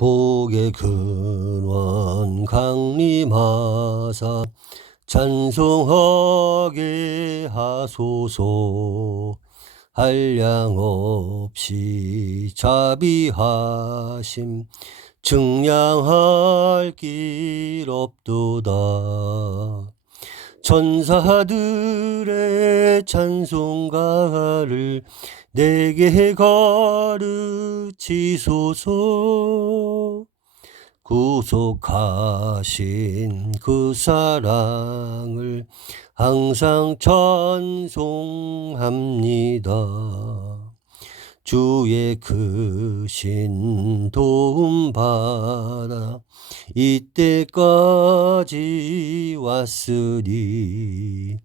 복의 근원 강림하사 찬송하게 하소서. 한량 없이 자비하심 증량할 길 없도다 천사들의 찬송가를 내게 가르치소서 구속하신 그 사랑을 항상 찬송합니다. 주의 크신 도움 받아 이때까지 왔으니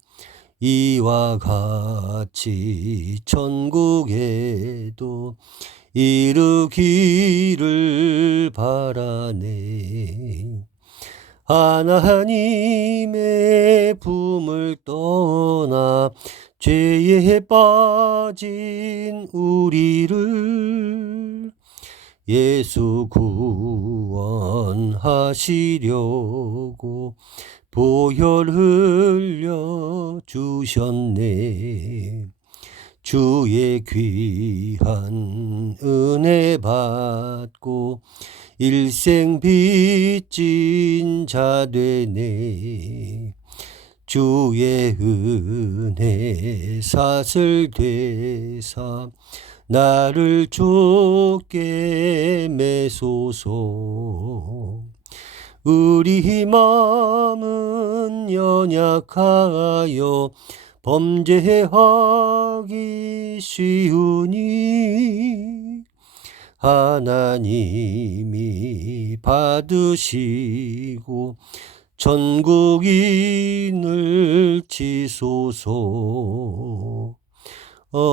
이와 같이 천국에도 이르기를 바라네. 하나님의 품을 떠나 죄에 빠진 우리를 예수 구원하시려고 보혈 흘려 주셨네. 주의 귀한 은혜 받고 일생 빚진 자 되네. 주의 은혜 사슬 되사 나를 좁게 매소서. 우리 마음은 연약하여 범죄하기 쉬우니 하나님이 받으시고 전국인을 치소서 Oh.